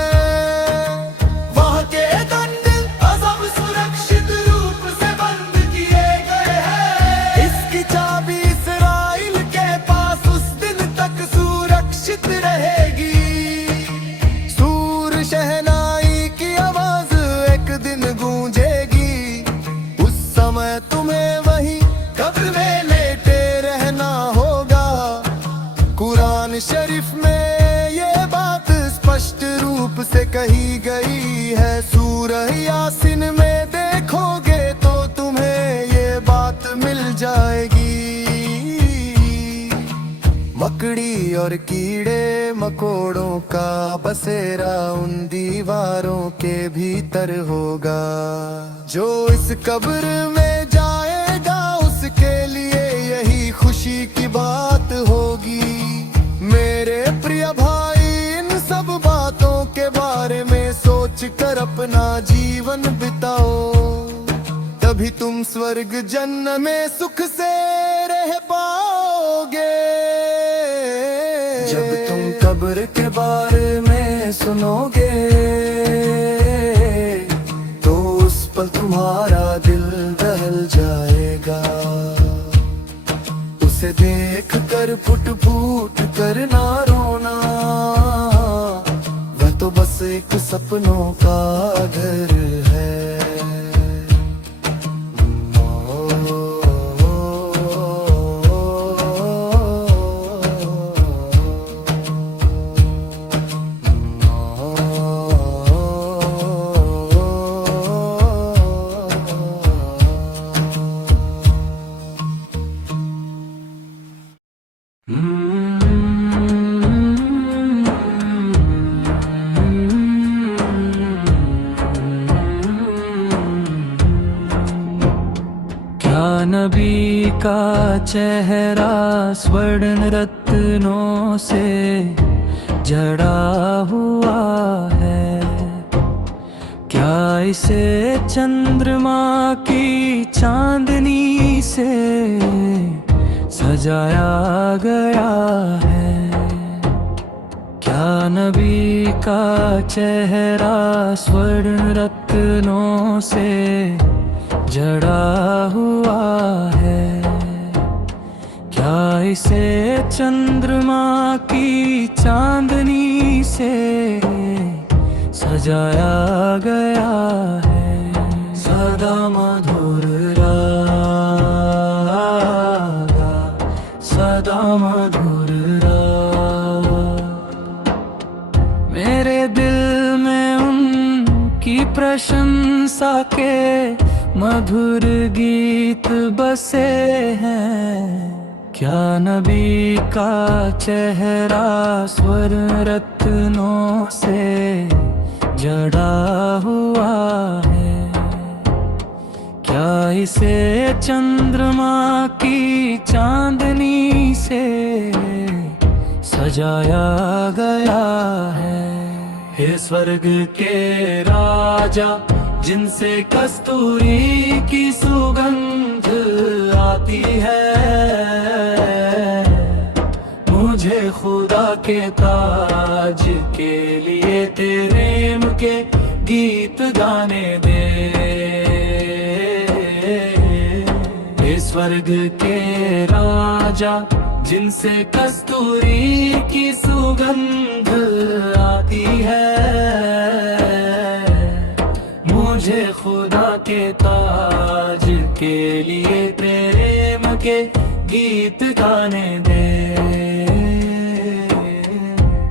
वहाँ के दंड अज़ब सुरक्षित रूप से बंद किए गए हैं। इसकी चाबी इस्राइल के पास उस दिन तक सुरक्षित रहेगी। सूर शहनाई की आवाज एक दिन गूंजेगी, उस समय तुम्हें वहीं कब्र में लेटे रहना होगा। कुरान शरीफ में ये बात स्पष्ट रूप से कही गई है। सूरह यासीन में देखोगे तो तुम्हें ये बात मिल जाएगी। मकड़ी और कीड़े मकोड़ों का बसेरा उन दीवारों के भीतर होगा। जो इस कब्र में जाएगा उसके लिए यही खुशी की बात होगी। मेरे प्रिय भाई, इन सब बातों के बारे में सोच कर अपना जीवन बिताओ, तभी तुम स्वर्ग जन्नत में सुख से रह पाओगे। जब तुम कब्र के बारे में सुनोगे तो उस पल तुम्हारा दिल दहल जाएगा। उसे देख कर फुट फूट कर ना रोना, वह तो बस एक सपनों का घर है। क्या नबी का चेहरा स्वर्ण रत्नों से जड़ा हुआ है, क्या इसे चंद्रमा की चांदनी से सजाया गया है। क्या नबी का चेहरा स्वर्ण रत्नों से जड़ा हुआ है, क्या इसे चंद्रमा की चांदनी से सजाया गया है। सदा मधुर रागा, सदा मधुर राग, मेरे दिल में उनकी प्रशंसा के मधुर गीत बसे हैं। क्या नबी का चेहरा स्वर्ण रत्नों से जड़ा हुआ है, क्या इसे चंद्रमा की चांदनी से सजाया गया है। हे स्वर्ग के राजा, जिनसे कस्तूरी की सुगंध आती है, मुझे खुदा के ताज के लिए तेरे के गीत गाने दे। हे स्वर्ग के राजा, जिनसे कस्तूरी की सुगंध आती है, मुझे खुदा के ताज के लिए प्रेम के गीत गाने दे।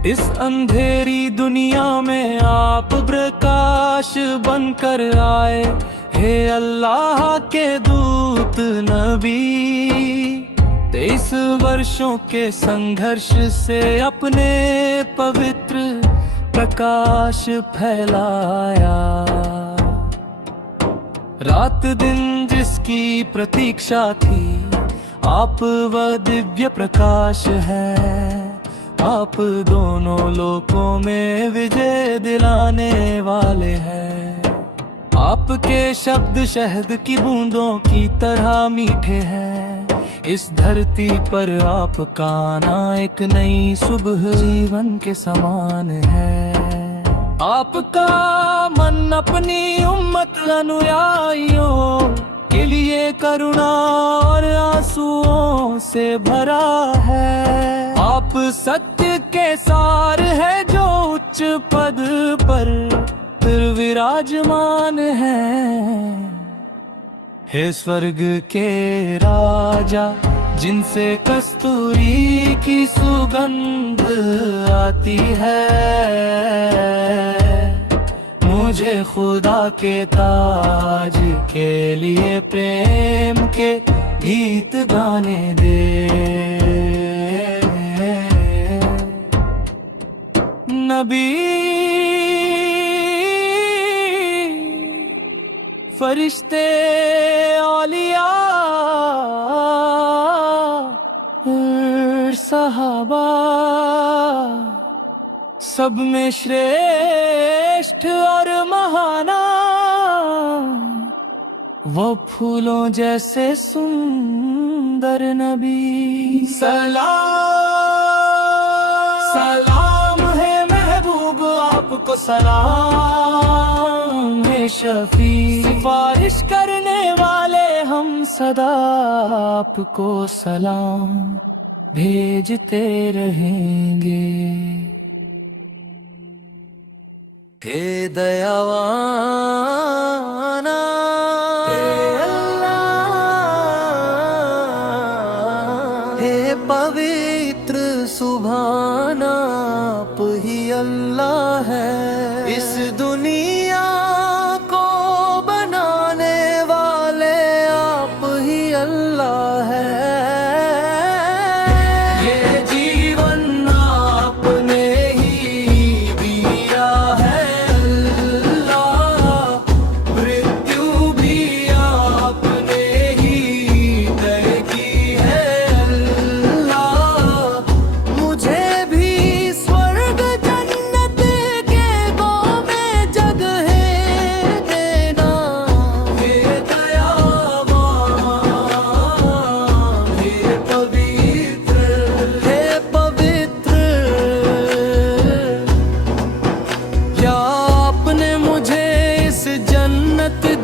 इस अंधेरी दुनिया में आप प्रकाश बनकर आए, हे अल्लाह के दूत नबी, इस वर्षों के संघर्ष से अपने पवित्र प्रकाश फैलाया। रात दिन जिसकी प्रतीक्षा थी, आप वह दिव्य प्रकाश है। आप दोनों लोकों में विजय दिलाने वाले हैं। आपके शब्द शहद की बूंदों की तरह मीठे हैं। इस धरती पर आपका आना एक नई सुबह जीवन के समान है। आपका मन अपनी उम्मत अनुयायियों के लिए करुणा और आंसुओं से भरा है। आप सत्य के सार है जो उच्च पद पर विराजमान है। हे स्वर्ग के राजा, जिनसे कस्तूरी की सुगंध आती है, मुझे खुदा के ताज के लिए प्रेम के गीत गाने दे। नबी, फरिश्ते, औलिया, सहाबा, सब में श्रेष्ठ और महाना, वो फूलों जैसे सुंदर नबी। सलाम है महबूब आपको, सलाम है शफी, सिफारिश करने वाले हम सदा आपको सलाम भेजते रहेंगे। हे दयावाना, हे अल्लाह, हे पवित्र सुभाना, आप ही अल्लाह है। इस दुनिया को बनाने वाले आप ही अल्लाह है।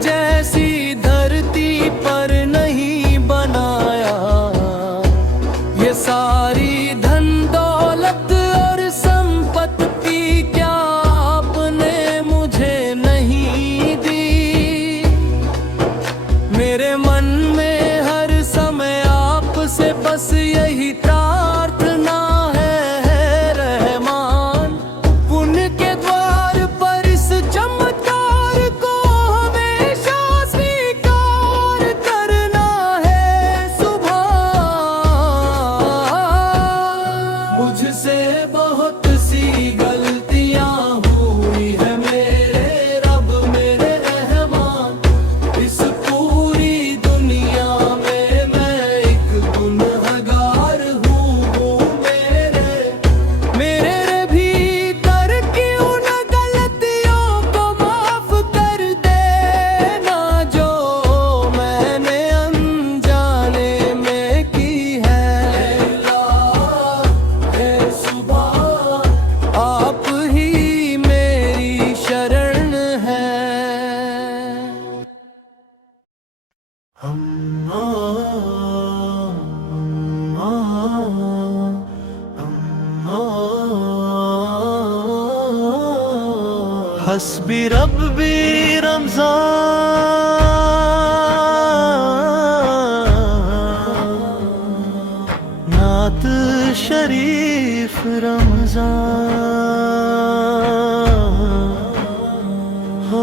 जैसी धरती पर नहीं बनाया, ये सारी धन दौलत और संपत्ति क्या आपने मुझे नहीं दी। मेरे मन में हर समय आपसे बस यही प्रार्थना है, रहमान, पुण्य के द्वार पर इस चमत्कार को मुझसे बहुत सी गलतियां हुई है मेरे रब, मेरे रहमान। इस पूरी दुनिया में मैं एक गुनहगार हूँ। मेरे भीतर की उन गलतियों को माफ कर देना जो मैंने अनजाने में की है। आप ही मेरी शरण है। हस्बी रब्बी रमज़ान, नात शरीफ रमज़ान, हो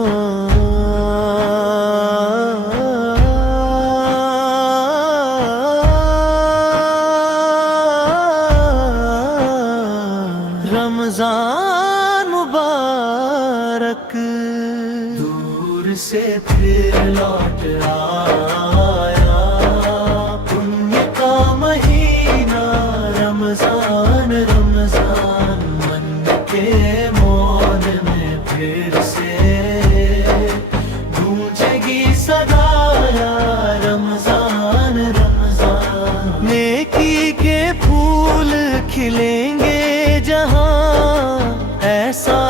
से फिर लौट आया। पुण्य का महीना रमजान रमजान, मन के मौन में फिर से गूंजेगी सदा या रमजान रमजान। नेकी के फूल खिलेंगे जहां, ऐसा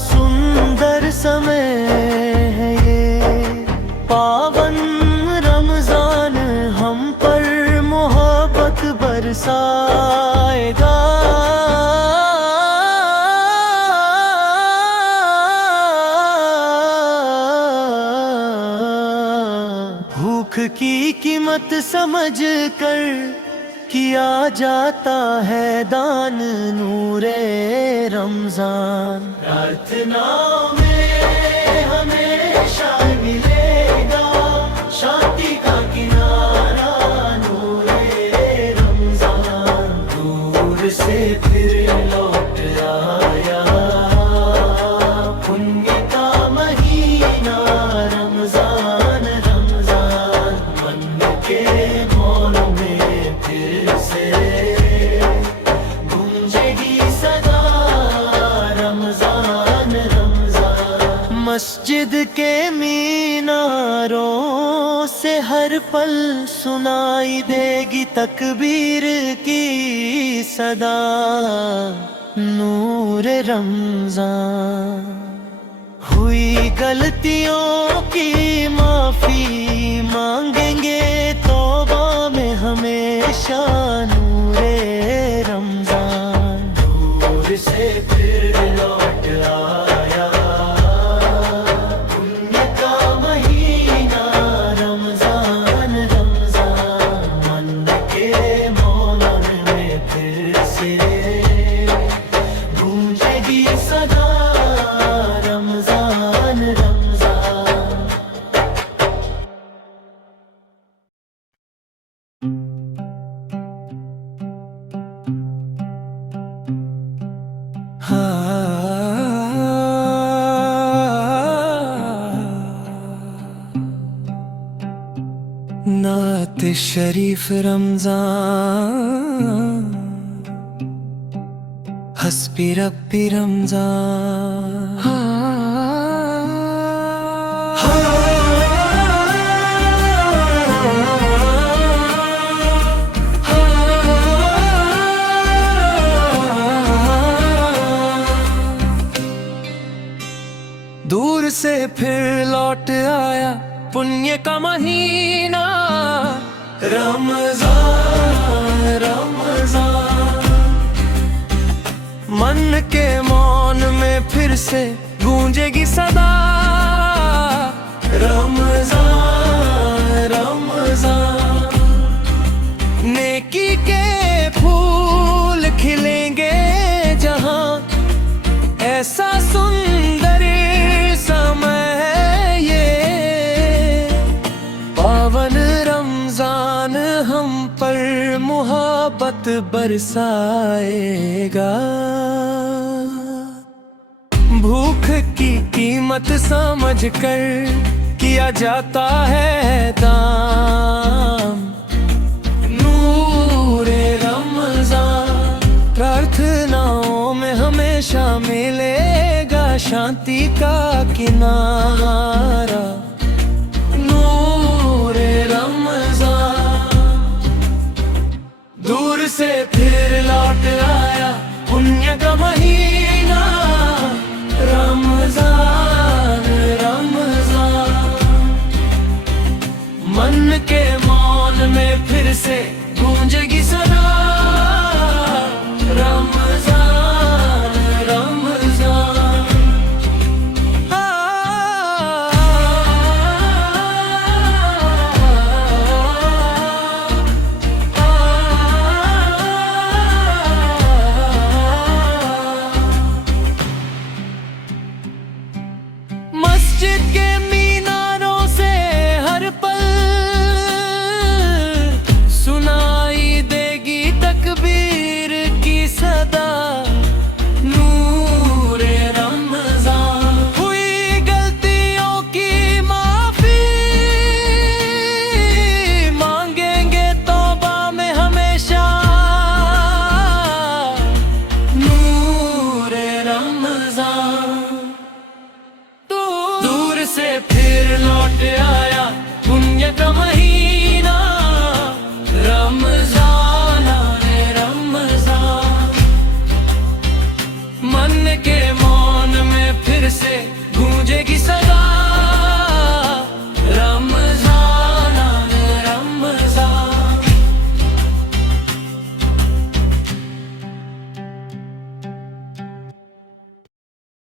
सुंदर समय है ये। पावन रमजान हम पर मोहब्बत बरसाएगा। भूख की कीमत समझ कर किया जाता है दान, नूरे रमजान। प्रार्थनाओं में हमेशा मिलेगा शांति का किनारा, नूरे रमजान। दूर से फिर लौट आया, पुण्य का महीना रमजान रमजान। मन के मौन में फिर से गूंजेगी सदा रमजान रमजान। मस्जिद के मीनारों से हर पल सुनाई देगी तकबीर की सदा, नूर रमजान। हुई गलतियों की माफी मांगेंगे तौबा में हमेशा, नूरे रमजान। दूर से फिर लौट आया, पुण्य का महीना रमजान रमजान। मन के मौन में फिर से गूंजेगी सदा रमजान रमजान। नात शरीफ रमजान, हस्बी रब्बी रमजान। दूर से फिर लौट आया, पुण्य का महीना रमजान रमजान। मन के मौन में फिर से गूंजेगी सदा रमजान रमजान। नेकी के फूल खिलेंगे जहां, ऐसा सुंदर समय है ये। पावन रमजान हम पर मोहब्बत बरसाएगा। भूख की कीमत समझ कर किया जाता है दाम, नूरे रमजान। प्रार्थनाओं में हमेशा मिलेगा शांति का किनारा, नूरे रमजान। दूर से फिर लौट आया, पुण्य का महीना रमजान रमजान। मन के मौन में फिर से